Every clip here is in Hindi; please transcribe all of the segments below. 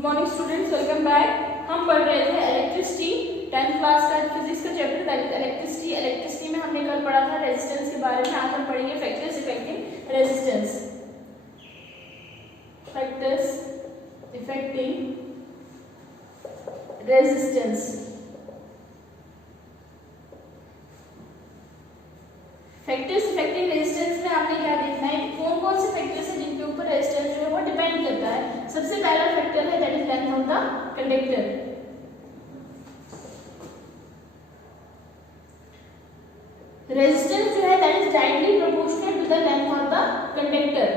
Good morning students, welcome back. हम पढ़ रहे थे इलेक्ट्रिसिटी 10th क्लास का फिजिक्स का चैप्टर दैट इलेक्ट्रिसिटी। इलेक्ट्रिसिटी में हमने कल पढ़ा था रेजिस्टेंस के बारे में। आज हम पढ़ेंगे factors affecting resistance. Factors affecting resistance. Factors affecting resistance में आपने क्या देखना है, कौन कौन से फैक्टर्स हैं जिनके ऊपर रेजिस्टेंस जो है वो डिपेंड करता है। सबसे पहला फैक्टर है that is length of the conductor. Resistance जो है that is directly proportional to the length of the conductor.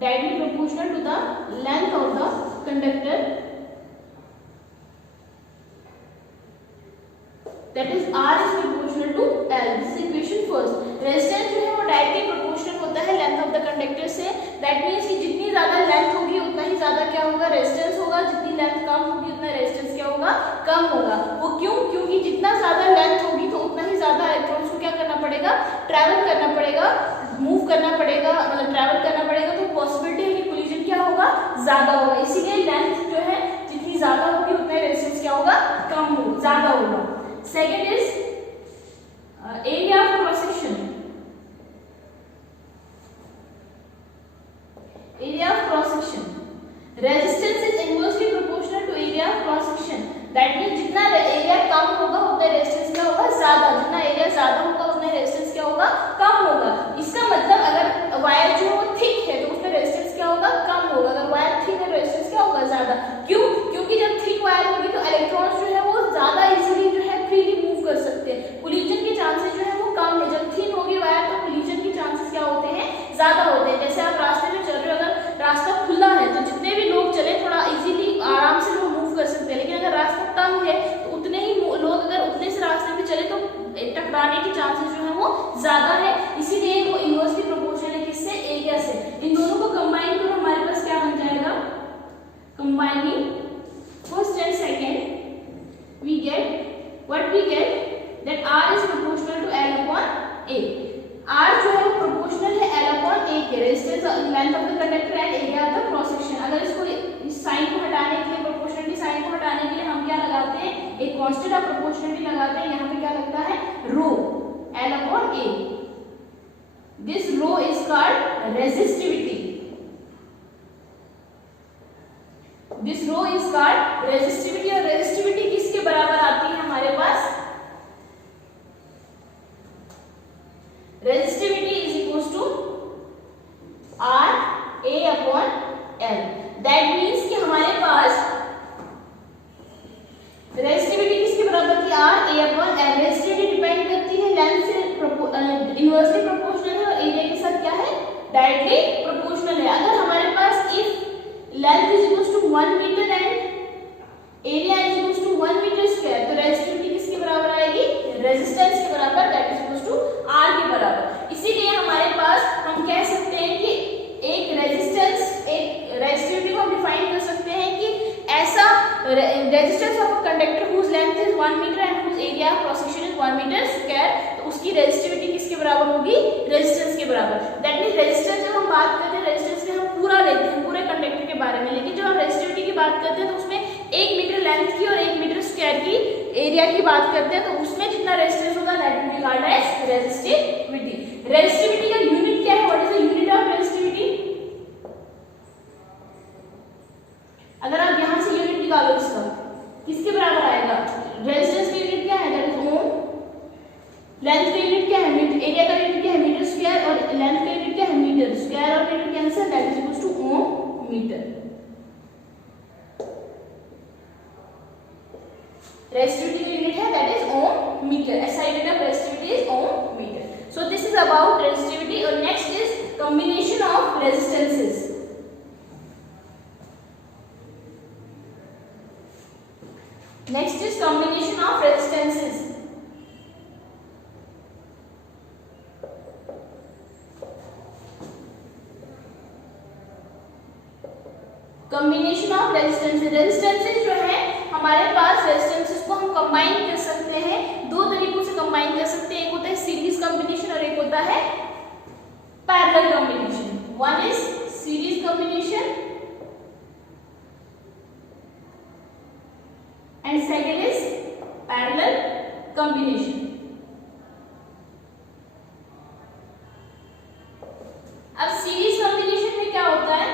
Directly proportional to the length of the conductor, that is R is proportional to L. This is equation first. Resistance जो है वो डायरेक्टली प्रोपोर्शनल होता है लेंथ ऑफ द कंडक्टर से। दैट मींस कि जितनी ज्यादा लेंथ होगी उतना ही ज्यादा क्या होगा, रेजिस्टेंस होगा। जितनी लेंथ कम होगी उतना रेजिस्टेंस क्या होगा, कम होगा। वो क्यों? क्योंकि जितना ज्यादा लेंथ होगी तो उतना ही ज्यादा इलेक्ट्रॉन्स को क्या करना पड़ेगा, ट्रैवल करना पड़ेगा, मूव करना पड़ेगा, मतलब ट्रैवल करना पड़ेगा। तो पॉसिबिलिटी है कि कोलिजन क्या होगा, ज्यादा होगा। इसीलिए लेंथ जो है जितनी ज्यादा होगी उतना रेजिस्टेंस क्या होगा, कम होगा, ज्यादा होगा। Second is area of cross section. Area of cross section. Resistance is inversely proportional to area of cross section. That means जितना एरिया कम होगा उतना रेजिस्टेंस क्या होगा, ज्यादा। जितना एरिया ज्यादा होगा उतना रेजिस्टेंस क्या होगा, कम होगा। इसका मतलब अगर वायर जो है वो थिक है तो उसमें रेजिस्टेंस क्या होगा, कम होगा। अगर वायर थिक है तो रेजिस्टेंस क्या होगा, ज्यादा। क्यों? क्योंकि जब थिक वायर होगी तो इलेक्ट्रॉन्स जो है वो ज्यादा इजीली जो है फ्रीली मूव कर सकते हैं। कोलिजन के चांसेस जो है वो कम है। जब थिन होगी वायर तो कोलिजन के चांसेस क्या होते हैं, ज्यादा होते हैं। जैसे आप रास्ते में चल रहे हो, अगर रास्ता खुला है तो जितने भी लोग चले थोड़ा इजीली आराम से लोग मूव कर सकते हैं। लेकिन अगर रास्ता तंग है तो उतने ही लोग अगर उतने से रास्ते में चले तो टकराने के चांसेस जो है वो ज्यादा है। इसीलिए वो इनवर्सली प्रोपोर्शनल है किससे, एरिया से। इन दोनों को कंबाइन करो, हमारे पास क्या बन जाएगा, combining first and second we get what we get that R is proportional to L upon A. R जो है वो proportional है L upon A के, resistance length of the conductor and area of the cross section। अगर इसको इस साइन को हटाने के लिए, proportionality साइन को हटाने के लिए हम क्या लगाते हैं, एक कांस्टेंट ऑफ proportionality लगाते हैं। यहाँ पे क्या लगता है, रो L upon A। This rho is called resistivity. This rho is called resistivity। और resistivity किसके बराबर आती है हमारे पास, resistivity is equals to R A upon L। That means कि हमारे पास resistivity किसके बराबर थी, R A upon L। resistivity depend करती है लेंथ से, इनवर्सली प्रोपोर्शनल है और एरिया के साथ क्या है, डायरेक्टली प्रोपोर्शनल है। अगर हमारे पास if length is equals to 1 metre and area is equals to 1 metre square तो रेजिस्टिविटी किसके बराबर आएगी, रेजिस्टेंस के बराबर, that is equals to R के बराबर। इसीलिए हमारे पास हम कह सकते हैं कि एक रेजिस्टेंस, एक रेजिस्टिविटी को हम डिफाइन कर सकते हैं कि ऐसा resistance of a conductor whose length is 1 metre and whose area of cross section is 1 metre square तो उसकी रेजिस्टिविटी किसके बराबर होगी, रेजिस्टेंस के बराबर। दैट मींस रेजिस्टेंस जब हम बात करते हैं, रेजिस्टेंस में हम पूरा लेते हैं, पूरे कंडक्टर के बारे में। लेकिन जब हम रेजिस्टिविटी की बात करते हैं तो उसमें 1 मीटर लेंथ की और 1 मीटर स्क्वायर की एरिया की बात करते हैं। तो उसमें जितना रेजिस्टेंस होगा that will be called as resistivity. Resistivity का यूनिट क्या है, what is the unit of resistivity? अगर आप यहां से यूनिट निकालो इसका, किसके बराबर आएगा, रेजिस्टेंस का यूनिट क्या है, दैट इज ओम। लेंथ का यूनिट क्या है, मीटर। एरिया का यूनिट क्या है, मीटर स्क्वायर। और लेंथ का यूनिट क्या है, मीटर स्क्वायर। और metre cancel, that is equals to ohm metre. Resistivity unit है that is ohm metre. SI unit of resistivity is ohm metre. So this is about resistivity. और next is combination of resistances. Next is combination of resistances. Combination of resistances. Resistances जो है हमारे पास, रेजिस्टेंसेस को हम कंबाइन कर सकते हैं, दो तरीकों से कंबाइन कर सकते हैं। एक होता है सीरीज कॉम्बिनेशन और एक होता है parallel combination. One is series combination combination. अब सीरीज कॉम्बिनेशन में क्या होता है,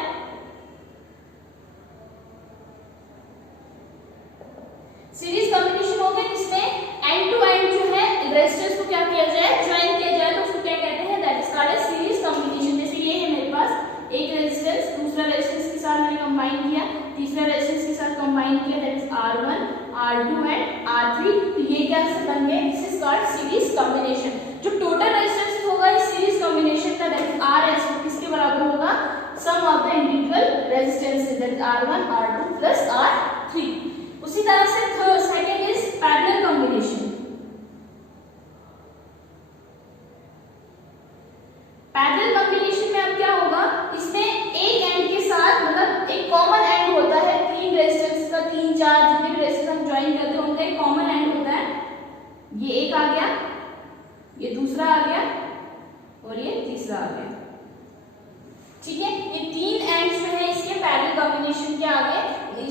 सीरीज कॉम्बिनेशन हो गया जिसमें एंड टू एंड जो है रेजिस्टेंस को क्या किया जाए, ज्वाइन किया जाए, तो उसको क्या कहते हैं, that is called series combination. जैसे ये है मेरे पास एक रेजिस्टेंस दूसरा रेजिस्टेंस के साथ मैंने कंबाइन किया, तीसरा रेजिस्टेंस के साथ कंबाइन किया, that is R1 R2 and R3, तो ये क्या से बन गए, this is called series combination. जो टोटल रेजिस्टेंस होगा इस सीरीज कॉम्बिनेशन का, दैट इज RS, किसके बराबर होगा, sum of the individual resistances, that is R1 R2 plus R3। उसी तरह से third second is parallel combination. Parallel combination में अब क्या होगा, इसमें एक एंड के साथ मतलब एक कॉमन एंड होता है, तीन रेजिस्टेंस का, तीन चार जितने भी रेजिस्टेंस हम ज्वाइन करते हैं उनका एक कॉमन एंड होता है। ये एक आ गया, ये दूसरा आ गया और ये तीसरा आ गया, ठीक है। ये तीन एंड्स जो है इसके पैरेलल कॉम्बिनेशन के आगे,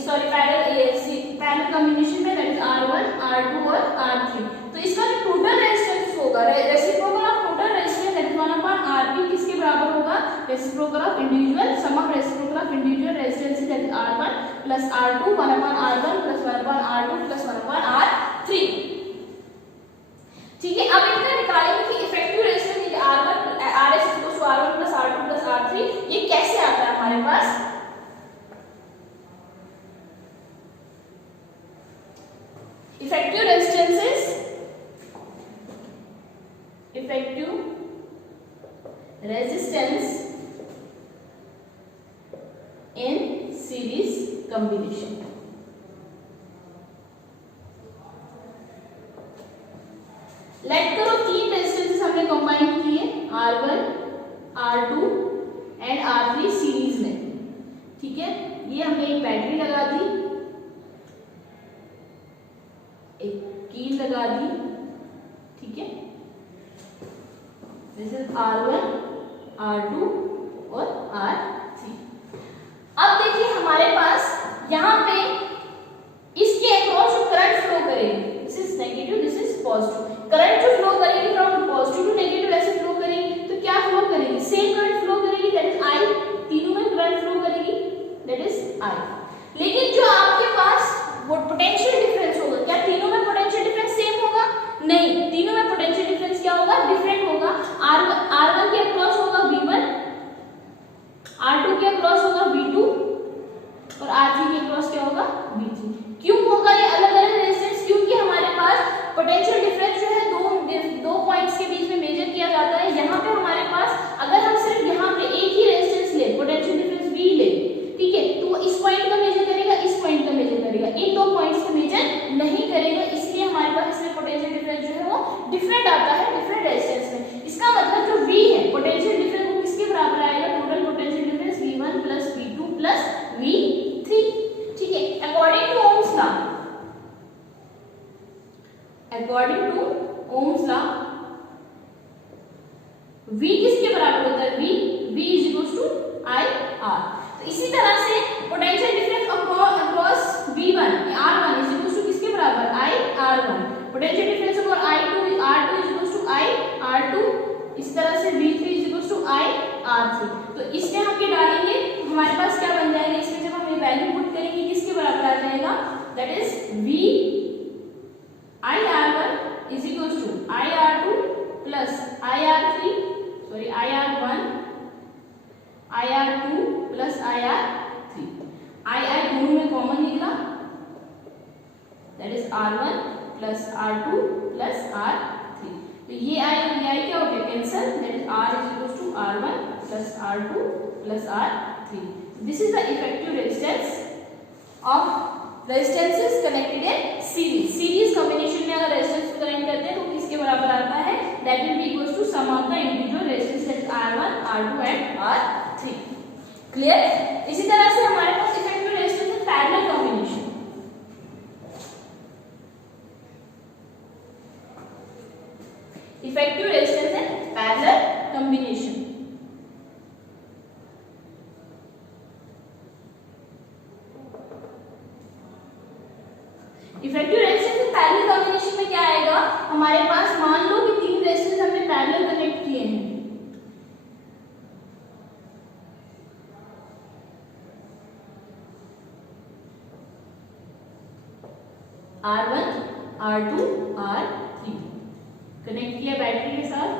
सॉरी पैरेलल कॉम्बिनेशन में, दैट इज R1 R2 और R3। तो इसका जो टोटल रेजिस्टेंस होगा, reciprocal of total resistance, that is 1/Rp, किसके बराबर होगा, reciprocal of individual, sum of reciprocal of individual resistance, that is R1 plus R2, 1/R1 plus 1/R2 plus 1/R3, ठीक है। अब इतना निकालेंगे कि effective resistance R1 RS R1 plus R2 plus R3 ये कैसे आता है हमारे पास। Effective resistances, effective resistance in series combination. Let करो तीन रेजिस्टेंसेस हमने कंबाइन किए, R1 R2 and R3 series में, ठीक है। ये हमने एक बैटरी लगा दी, एक कील लगा दी, ठीक है। दिस इज R1 R2 और R3। अब देखिए हमारे पास यहां पे इसके अक्रॉस जो करंट फ्लो करेगी, this is negative, this is positive, current जो फ्लो करेगी फ्रॉम पॉजिटिव टू नेगेटिव ऐसे फ्लो करेगी, तो क्या फ्लो करेगी, सेम करंट फ्लो करेगी, दैट इज I, तीनों में करंट फ्लो करेगी, दैट इज I। लेकिन जो आपके पास वो पोटेंशियल डिफरेंस होगा, क्या तीनों में पोटेंशियल डिफरेंस सेम होगा, नहीं, तीनों में पोटेंशियल डिफरेंस क्या होगा, डिफरेंट होगा। R1 के अक्रॉस होगा V1, R2 के अक्रॉस होगा V2 और R3 के अक्रॉस क्या होगा V3। क्यों होगा ये अलग अलग रेजिस्टेंस, क्योंकि हमारे पास पोटेंशियल डिफरेंस जो है दो पॉइंट्स के बीच में मेजर किया जाता है। यहाँ पे हमारे पास अगर हम सिर्फ यहाँ पे एक ही रेजिस्टेंस ले, पोटेंशियल डिफरेंस V ले, ठीक है, तो इस पॉइंट का मेजर करेगा, इस पॉइंट का मेजर करेगा, इन दो पॉइंट्स का मेजर नहीं करेगा, इसलिए हमारे पास इसमें पोटेंशियल डिफरेंस जो है वो डिफरेंट आता है डिफरेंट रेजिस्टेंस में। इसका मतलब जो V है पोटेंशियल डिफरेंस वो किसके बराबर आएगा, total potential difference V1 plus V2 plus V3, ठीक है। According to Ohm's law, according to Ohm's law V किसके बराबर होता है, V is equal to IR। तो इसी तरह से potential difference across V1 R1 is equal to किसके बराबर, IR1, potential difference across R2 is equal to IR2, इस तरह से V3 is equal to IR3। तो इसमें हम क्या डालेंगे, हमारे पास क्या बन जाएगा, इसमें जब हम ये वैल्यू पुट करेंगे किसके बराबर आ जाएगा, that is V IR1 is equal to IR2 plus IR3, sorry IR1 IR2 plus IR3, I दोनों में कॉमन निकला, that is R1 plus R2 plus R3। तो ये I और ये I क्या हो गया, cancel, that is R is equal to R1 plus R2 plus R3। This is the effective resistance of resistances connected in series. Series combination में अगर रेजिस्टेंस को कनेक्ट करते हैं तो किसके बराबर आता है, that will be equal to sum of the individual resistance, that is R1 R2 and R3। Clear. इसी तरह से हमारे पास effective resistance in parallel combination, effective resistance in parallel combination. Effective resistance in parallel combination में क्या आएगा, हमारे पास मान लो कि 3 रेजिस्टेंस हमने पैरेलल कनेक्ट किए हैं, R1, R2, R3 कनेक्ट किया बैटरी के साथ,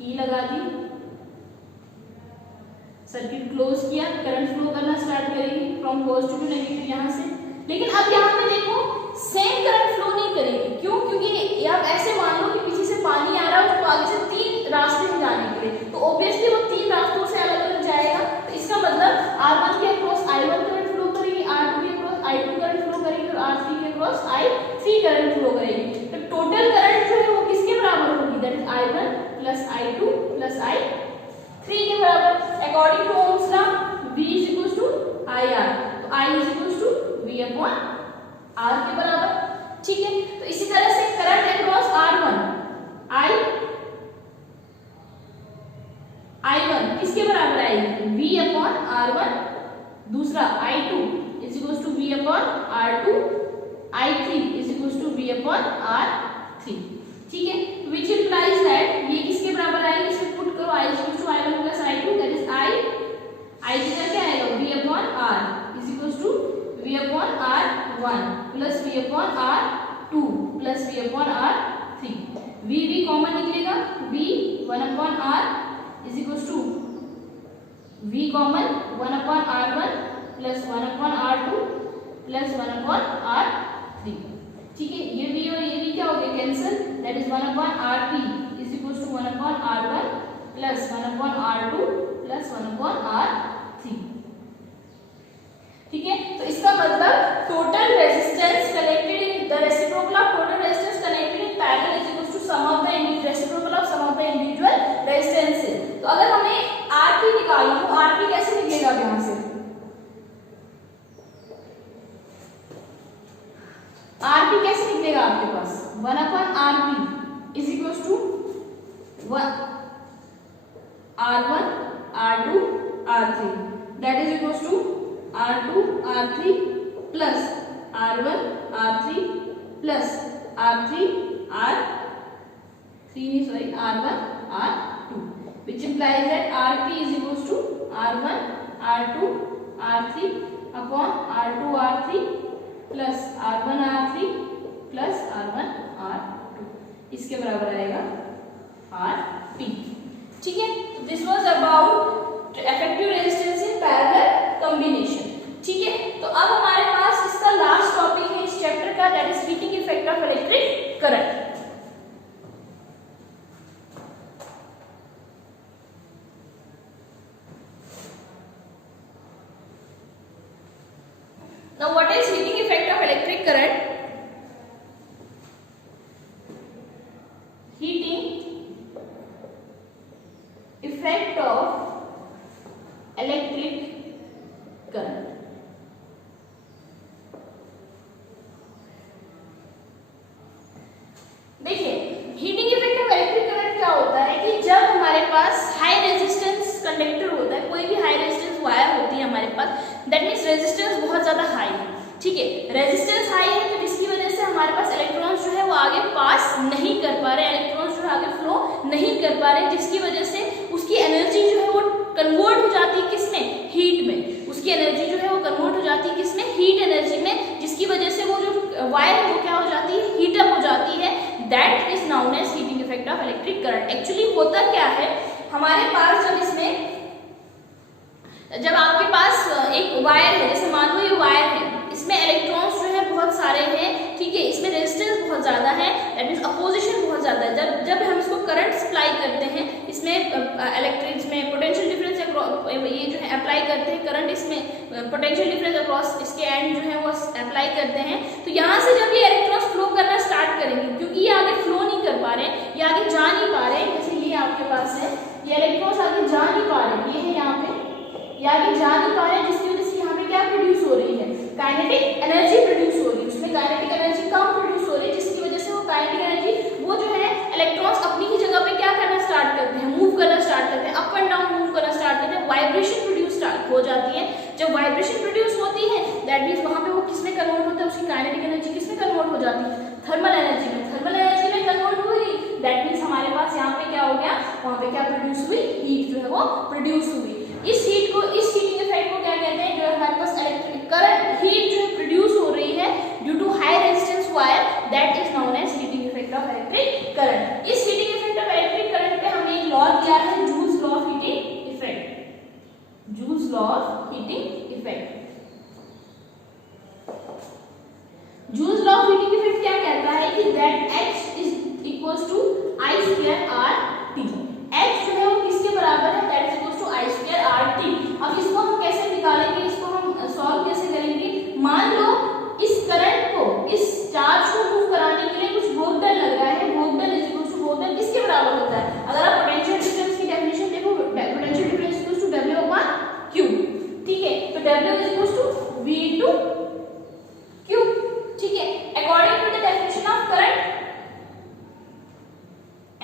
की लगा दी, सर्किट क्लोज किया, करंट फ्लो करना स्टार्ट करेगी फ्रॉम पॉजिटिव टू नेगेटिव यहाँ से। लेकिन अब यहाँ पे देखो सेम करंट फ्लो नहीं करेगी, क्यों? क्योंकि आप ऐसे मान लो कि पीछे से पानी आ रहा है, उसको आगे से 3 रास्ते हैं जाने के लिए, तो ऑब्वियसली वो 3 रास्तों से अलग अलग जाएगा। तो इसका मतलब R1 के अक्रॉस I1 करंट फ्लो करेगी, R2 के अक्रॉस I2 करंट फ्लो करेगी और R3 के अक्रॉस I3 करंट फ्लो करेगी। तो टोटल करंट जो है वो किसके बराबर होगी? That is I1 plus I2 plus I3 के बराबर। According to Ohm's law V is equal to IR, तो I is equal to V upon R के बराबर। ठीक है, तो इसी तरह से करंट अक्रॉस R1 I1 किसके बराबर आएगी? V upon R1। दूसरा I2 is equal to V upon R2, I3 is equal to V upon R3। ठीक है, which implies that ये किसके बराबर आएगी? इसमें पुट करो I is equal to I1 plus I2, that is I का क्या आएगा? V upon R is equal to V upon R1 plus V upon R2 plus V upon R3। V common निकलेगा, V 1 upon R is equal to V common 1 upon R1 plus 1 upon R2 plus 1 upon R3। ठीक है, ये V और ये V क्या हो गया? Cancel, that is 1 upon RP is equal to 1 upon R1 plus 1 upon R2 plus 1 upon R3। ठीक है, तो इसका मतलब total resistance connected in the reciprocal of total resistance connected in parallel is equal to sum of the reciprocal of sum of the individual resistances. तो अगर हमें Rp निकालना तो Rp कैसे निकलेगा? यहां से Rp कैसे निकलेगा आपके पास? 1 upon Rp is equal to R1 R2 R3 that is equal to R2 R3 plus R1 R3 plus R3 R1 R2, which implies that Rp is equals to R1 R2 R3 upon R2 R3 plus R1 R3 plus R1 R2, इसके बराबर आएगा Rp। ठीक है, this was about effective resistance in parallel combination. ठीक है, तो अब हमारे पास इसका लास्ट टॉपिक है इस चैप्टर का, that is heating effect of electric current. Now what is heating effect of electric current? Heating effect of electric current। देखिए, heating effect of electric current क्या होता है कि जब हमारे पास हाई रेजिस्टेंस कंडक्टर होता है, कोई भी हाई रेजिस्टेंस वायर होती है हमारे पास, दैट मीन्स रेजिस्टेंस बहुत ज्यादा हाई है। ठीक है, रेजिस्टेंस हाई है तो जिसकी वजह से हमारे पास इलेक्ट्रॉन्स जो है वो आगे पास नहीं कर पा रहे, इलेक्ट्रॉन्स जो है आगे फ्लो नहीं कर पा रहे, जिसकी वजह से उसकी एनर्जी जो है वो कन्वर्ट हो जाती है किसमें? हीट में। उसकी एनर्जी जो है वो कन्वर्ट हो जाती है किसमें? हीट एनर्जी में, जिसकी वजह से वो जो वायर है वो क्या हो जाती है? हीट अप हो जाती है। That is known as heating effect of electric current. Actually होता क्या है, हमारे पास जब आपके पास एक वायर है, जैसे मान लो ये वायर है, इसमें इलेक्ट्रॉन्स जो है बहुत सारे हैं। ठीक है, इसमें रेजिस्टेंस बहुत ज्यादा है, दैट मींस अपोजिशन बहुत ज्यादा है। जब हम इसको करंट सप्लाई करते हैं, इसमें इलेक्ट्रिक में पोटेंशियल डिफरेंस ये जो है अप्लाई करते हैं करंट, इसमें पोटेंशियल डिफरेंस अक्रॉस इसके एंड जो है वो अप्लाई करते हैं, तो यहाँ से जब ये इलेक्ट्रॉन्स फ्लो करना स्टार्ट करेंगे, क्योंकि ये आगे फ्लो नहीं कर पा रहे, ये आगे जा नहीं पा रहे, जैसे ये आपके पास है, ये इलेक्ट्रॉन्स आगे जा नहीं पा रहे, ये है यहाँ पे, ये आगे जा नहीं पा रहे, जिसकी वजह से यहाँ पे क्या प्रोड्यूस हो रही है? काइनेटिक एनर्जी प्रोड्यूस हो रही है। उसमें काइनेटिक एनर्जी कम प्रोड्यूस हो रही है, जिसकी वजह से वो काइनेटिक एनर्जी वो जो है इलेक्ट्रॉन्स अपनी ही जगह पे क्या करना स्टार्ट करते हैं? मूव करना स्टार्ट करते हैं, अप एंड डाउन मूव करना स्टार्ट करते हैं, वाइब्रेशन प्रोड्यूस हो जाती है। जब वाइब्रेशन प्रोड्यूस होती है, दैट मींस वहां पे वो किसमें कन्वर्ट होता है? उसकी काइनेटिक एनर्जी किसमें कन्वर्ट हो जाती है? थर्मल एनर्जी में। थर्मल एनर्जी में में कन्वर्ट हुई, दैट मीन्स हमारे पास यहाँ पे क्या हो गया, वहाँ पे क्या प्रोड्यूस हुई, हीट जो है वो प्रोड्यूस हुई। इस हीटिंग इफेक्ट को क्या कहते हैं, जो हमारे पास इलेक्ट्रिक करंट हीट जो है प्रोड्यूस हो रही है due to high resistance wire, that is known as heating effect of electric current. इस heating effect of electric current पे हमने एक लॉ दिया है, Joule's law of heating effect, Joule's law of heating effect. Joule's law of heating effect क्या कहता है कि that H is equals to I square R T। H जो है वो किसके बराबर है, that is equals to I square R T। अब इसको हम कैसे निकालेंगे, इसको हम सॉल्व कैसे करेंगे, मान लो इस करंट को, इस चार्ज को मूव कराने के लिए कुछ वर्क डन लग रहा है, work done is equals to work done किसके बराबर होता है, अगर आप पोटेंशियल डिफरेंस की डेफिनेशन देखो, potential difference equals to W upon Q, ठीक है, तो W is equals to V into Q, ठीक है। According to the definition of current,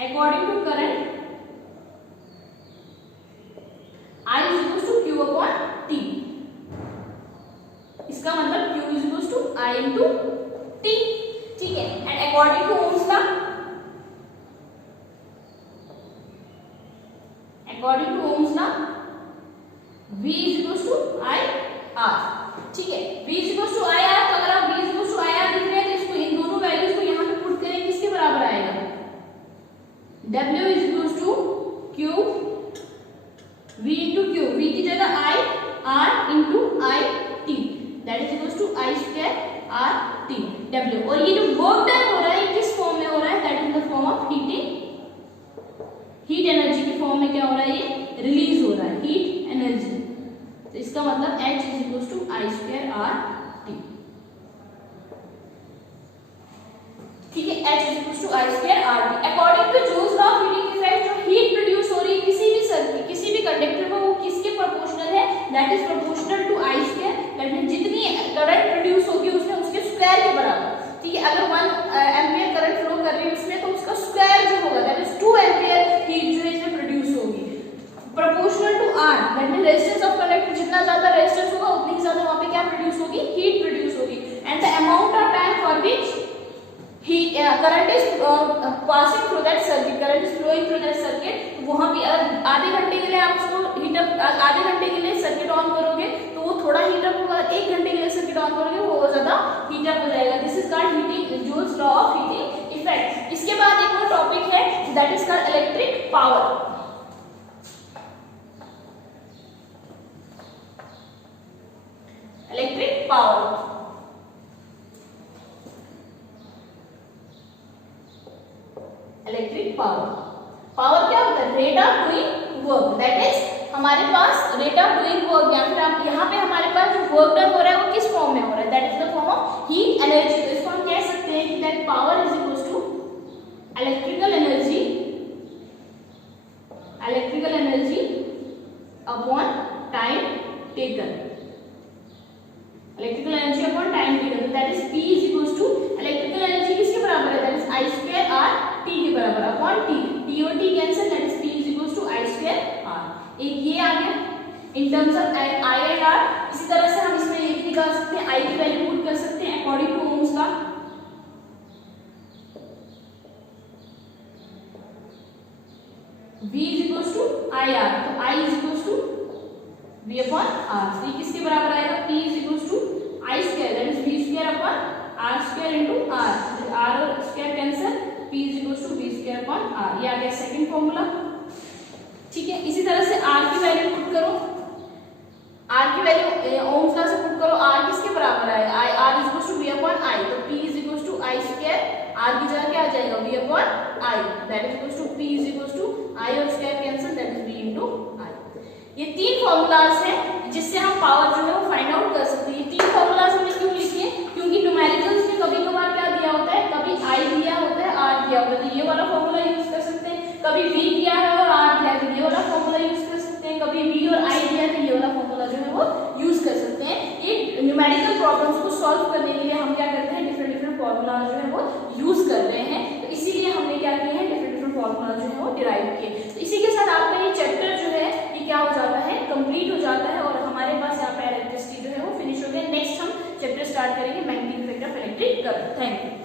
according to current I is equals to Q upon T, इसका मतलब Q is equals to I into T, ठीक है। And according to Ohm's law, according to Ohm's law V is equals to I R, ठीक है। V is equals to I R, तो अगर आप V is equals to I R लिख रहे हैं तो इसको इन दोनों वैल्यूज को यहाँ पे पुट करें, किसके बराबर आएगा, W is equals to Q V into Q, V की जगह I R into I T, that is equals to I square R T W। और ये जो वर्क डन हो रहा है किस फॉर्म में हो रहा है, that is the form of heating, heat energy की फॉर्म में क्या हो रहा है, ये रिलीज हो रहा है हीट एनर्जी, तो इसका मतलब H is equals to I square R T, ठीक है। H is equals to I square R T। According to Joule's law of heating effect, जो हीट प्रोड्यूस हो रही है किसी भी सर्किट, किसी भी कंडक्टर में, वो किसके प्रोपोर्शनल है, that is proportional to I square, that means जितनी करंट प्रोड्यूस होगी उसमें उसके स्क्वायर के बराबर, ठीक है। अगर 1 एम्पियर करंट फ्लो कर रही है उसमें, तो उसका स्क्वायर जो होगा दैट इज 2 एम्पियर हीट जो है इसमें प्रोड्यूस होगी, proportional to R, that means resistance of conductor, जितना ज्यादा रेजिस्टेंस होगा उतनी ही ज्यादा वहां पे क्या प्रोड्यूस होगी, हीट प्रोड्यूस होगी। And the amount of time for which heat current is passing through that circuit, current is flowing through that circuit, तो वहां भी अगर आधे घंटे के लिए आप उसको हीट अप, आधे घंटे के लिए सर्किट ऑन करोगे तो वो थोड़ा हीट अप होगा, 1 घंटे के लिए सर्किट ऑन करोगे वो और ज्यादा हीट अप हो जाएगा। This is called heating, joules law of heating effect. इसके बाद एक और टॉपिक है that is called electric power. Electric power, electric power, power क्या होता है, rate of doing work, that is हमारे पास रेट ऑफ डूइंग वर्क, या फिर आप यहाँ पे हमारे पास जो वर्क डन हो रहा है वो किस फॉर्म में हो रहा है, that is the form of heat energy. तो इसको हम कह सकते हैं कि that power is equals to electrical energy, electrical energy upon time taken, electrical energy upon time taken, that is P is equals to electrical energy किसके बराबर है, that is I square R T के बराबर अपॉन T, T और T cancel, that is P is equals to I square R। एक ये आ गया in terms of I and R। इसी तरह से हम इसमें ये भी निकाल सकते हैं, I की वैल्यू पुट कर सकते हैं according to Ohm's law, V is equals to I R, तो I is equals to V upon R, तो ये किसके बराबर आएगा, P is equals to I square, that is V square upon R square into R, R और square cancel, P is equals to V square upon R, ये आ गया सेकंड फार्मूला, ठीक है। इसी तरह से R की वैल्यू पुट करो, R की वैल्यू ओम्स लॉ से पुट करो, R किसके बराबर आएगा, R is equals to V upon I, तो P is equals to I square, R की जगह क्या आ जाएगा, V upon I, that is equals to P is equals to I और square cancel, that is V into I। ये 3 फार्मूलाज हैं जिससे हम पावर जो है वो फाइंड आउट कर सकते हैं। ये 3 फार्मूलाज हमने क्यों लिखे, क्योंकि न्यूमेरिकल्स में कभी कभार क्या दिया होता है, कभी I दिया होता है, R दिया होता है, तो ये वाला फार्मूला यूज कर सकते हैं, कभी V दिया है और R दिया है तो ये वाला फार्मूला यूज कर सकते हैं, कभी V और I दिया है तो ये वाला फार्मूला जो है वो यूज कर सकते हैं। ये न्यूमेरिकल प्रॉब्लम्स को सॉल्व करने के लिए हम क्या करते हैं, डिफरेंट डिफरेंट फार्मूला जो है वो यूज कर रहे हैं, तो इसीलिए हमने क्या किए हैं, डिफरेंट डिफरेंट फार्मूला जो है वो डिराइव किए। तो इसी के साथ आपका ये चैप्टर जो है ये क्या हो जाता है, कंप्लीट हो जाता है, और हमारे पास यहाँ पे इलेक्ट्रिसिटी जो है वो फिनिश हो गया। नेक्स्ट हम चैप्टर स्टार्ट करेंगे magnetic effect of electric current. Thank you.